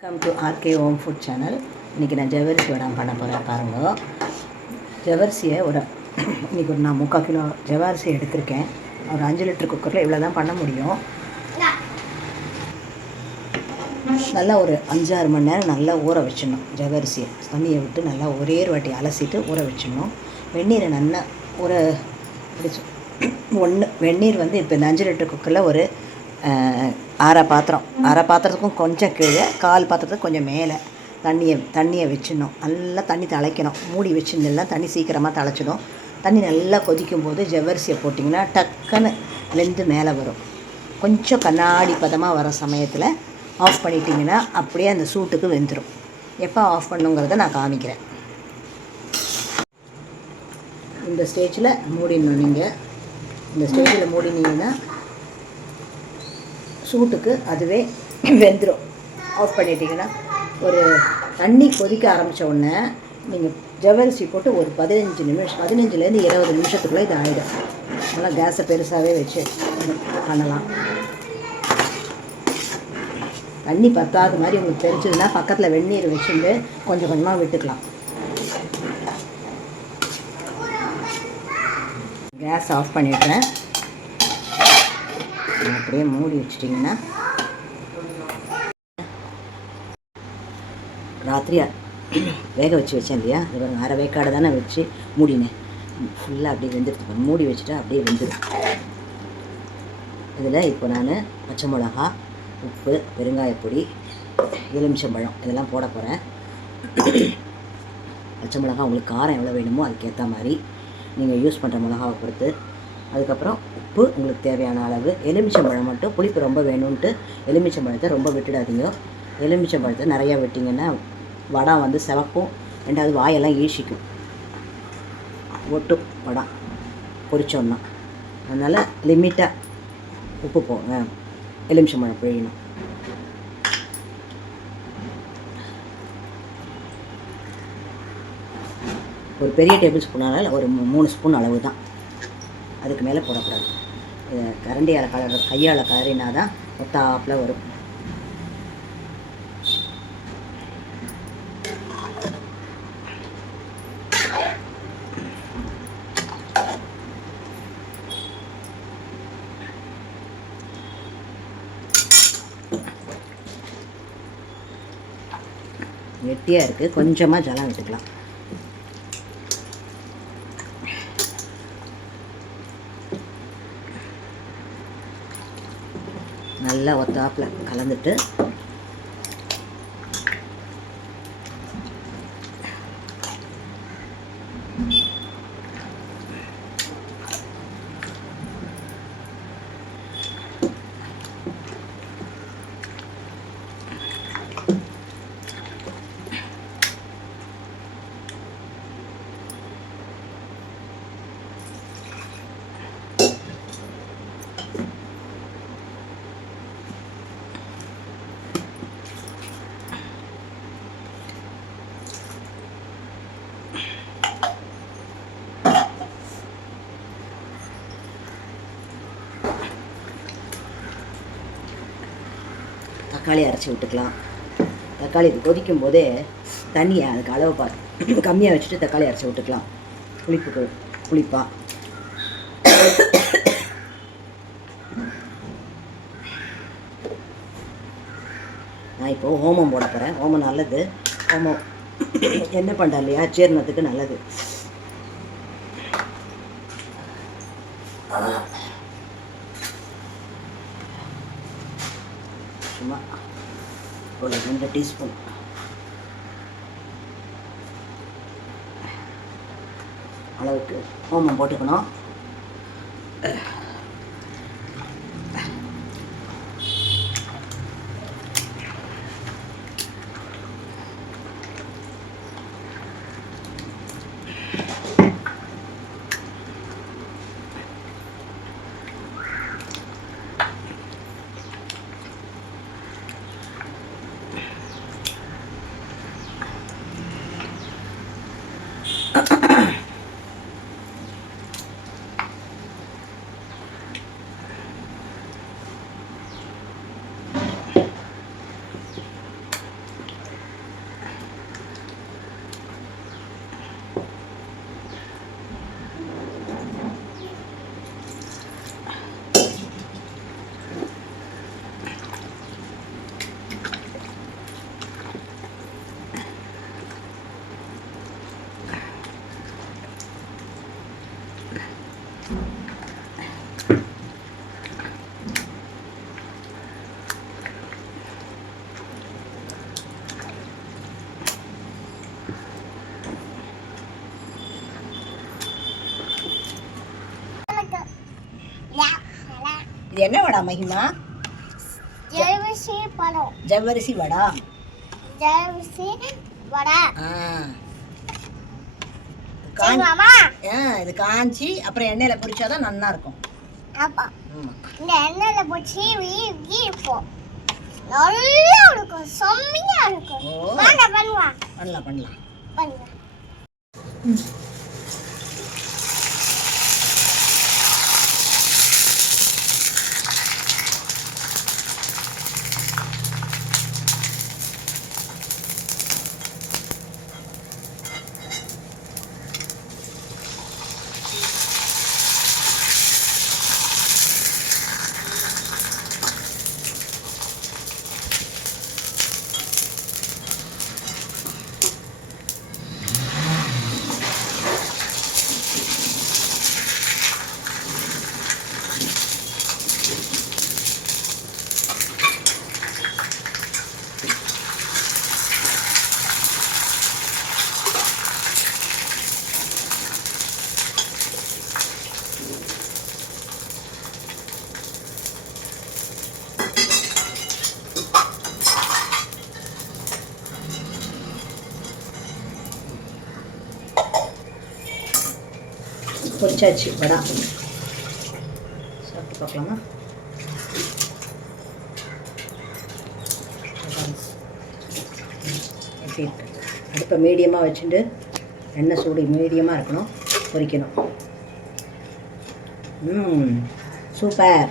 Welcome to RK home food channel. இன்றைக்கி நான் ஜவ்வரிசி வடை பண்ண போகிறேன். பாருங்க, ஜவ்வரிசியை இன்றைக்கி நான் 3/4 கிலோ ஜவ்வரிசி எடுத்திருக்கேன். ஒரு 5 லிட்டர் குக்கரில் இவ்வளோ தான் பண்ண முடியும். நல்லா ஒரு 5-6 மணி நேரம் நல்லா ஊற வச்சிடணும். ஜவ்வரிசியை தண்ணியை விட்டு நல்லா ஒரே ஒரு வாட்டி அலசிட்டு ஊற வச்சிடணும். வெந்நீரை நல்லா ஒரு வெந்நீர் இப்போ இந்த 5 லிட்டர் குக்கரில் ஒரு அரை பாத்திரத்துக்கும் கொஞ்சம் கீழே, 1/4 பாத்திரத்துக்கு கொஞ்சம் மேலே தண்ணியை வச்சிடணும். நல்லா தண்ணி திளைக்கணும். மூடி வச்சுருந்தெல்லாம் தண்ணி சீக்கிரமாக திளைச்சிடும். தண்ணி நல்லா கொதிக்கும் போது ஜவ்வரிசியை போட்டிங்கன்னா டக்குன்னு வெந்து மேலே வரும். கொஞ்சம் கண்ணாடி பதமாக வர சமயத்தில் ஆஃப் பண்ணிட்டிங்கன்னா அப்படியே அந்த சூட்டுக்கு வெந்துடும். எப்போ ஆஃப் பண்ணுங்கிறத நான் காமிக்கிறேன். இந்த ஸ்டேஜில் மூடிடணும். நீங்கள் இந்த ஸ்டேஜில் மூடினீங்கன்னா சூட்டுக்கு அதுவே வெந்துடும். ஆஃப் பண்ணிட்டீங்கன்னா ஒரு தண்ணி கொதிக்க ஆரம்பித்த உடனே நீங்கள் ஜவ்வரிசி போட்டு ஒரு 15-20 நிமிஷத்துக்குள்ளே இது ஆகிடும். நல்லா கேஸை பெருசாகவே வச்சு பண்ணலாம். தண்ணி பத்தாத மாதிரி உங்களுக்கு தெரிஞ்சதுன்னா பக்கத்தில் வெந்நீர் வச்சுட்டு கொஞ்சம் கொஞ்சமாக விட்டுக்கலாம். கேஸ் ஆஃப் பண்ணிடுறேன். அப்படியே மூடி வச்சிட்டிங்கன்னா ராத்திரியா வேக வச்சேன் இல்லையா, அது பாருங்கள், அரை வேக்காடு தானே வச்சு மூடினேன். ஃபுல்லாக அப்படியே வெந்துடுது. மூடி வச்சுட்டா அப்படியே வெந்துடும். இதில் இப்போ நான் பச்சை மிளகா, உப்பு, பெருங்காயப்பொடி, எலுமிச்சம்பழம் இதெல்லாம் போட போகிறேன். பச்சை மிளகா உங்களுக்கு காரம் எவ்வளோ வேணுமோ அதுக்கேற்ற மாதிரி நீங்கள் யூஸ் பண்ணுற மிளகாவை பொறுத்து. அதுக்கப்புறம் உப்பு உங்களுக்கு தேவையான அளவு. எலுமிச்சம்பழம் மட்டும் புளிப்பு ரொம்ப வேணும்ன்ட்டு எலுமிச்சம்பழத்தை ரொம்ப விட்டுடாதீங்க. எலுமிச்சம்பழத்தை நிறையா விட்டிங்கன்னா வடை சிவக்கும். ரெண்டாவது வாயெல்லாம் ஈசிக்கும், ஒட்டும் வடை பொரிச்சோன்னா. அதனால் லிமிட்டாக உப்பு போங்க, எலுமிச்சம்பழம் பிழியணும். ஒரு பெரிய டேபிள் ஸ்பூனால் ஒரு 3 ஸ்பூன் அளவு தான், அதுக்கு மேலே போடக்கூடாது. கரண்டியால் கையால் கலரினா தான் ஒத்தாப்பில் வரும். கெட்டியாக இருக்குது, கொஞ்சமாக ஜலம் விட்டுக்கலாம். நல்லா ஒத்தாப்பில் கலந்துட்டு தக்காளி அரைச்சி விட்டுக்கலாம். தக்காளி கொதிக்கும் போதே தண்ணியை அதுக்கு அளவு பார்த்து கம்மியாக வச்சுட்டு தக்காளி அரைச்சி விட்டுக்கலாம். புளிப்பா நான் இப்போது ஓமம் போட போகிறேன். ஓமம் நல்லது. ஓமம் என்ன பண்ணுறேன் இல்லையா, ஜீரணத்துக்கு நல்லது. சும்மா ஒரு 2 டீஸ்பூன் அளவுக்கு ஓமம் போட்டுக்கணும். இது என்ன வடா மகிமா? ஜவ்வரிசி பழம். ஜவ்வரிசி வடா. ஜவ்வரிசி வடை. இது காஞ்சி அப்புறம் எண்ணெயில பொரிச்சாதான் நல்லா இருக்கும். அப்பா இந்த எண்ணெயில பொரிச்சு வீப்போம். நல்லா இருக்கும், செம்மையா இருக்கும். வாங்க பண்ணலாம். பண்ணலாம் பண்ணலாம் பண்ணலாம். பொரிச்சாச்சு வடா. சாப்பிட்டு பார்க்கலாமா? எப்படி இருக்கு? அடுப்பை மீடியமாக வச்சுட்டு எண்ணெய் சூடு மீடியமாக இருக்கணும், பொரிக்கணும். சூப்பர்.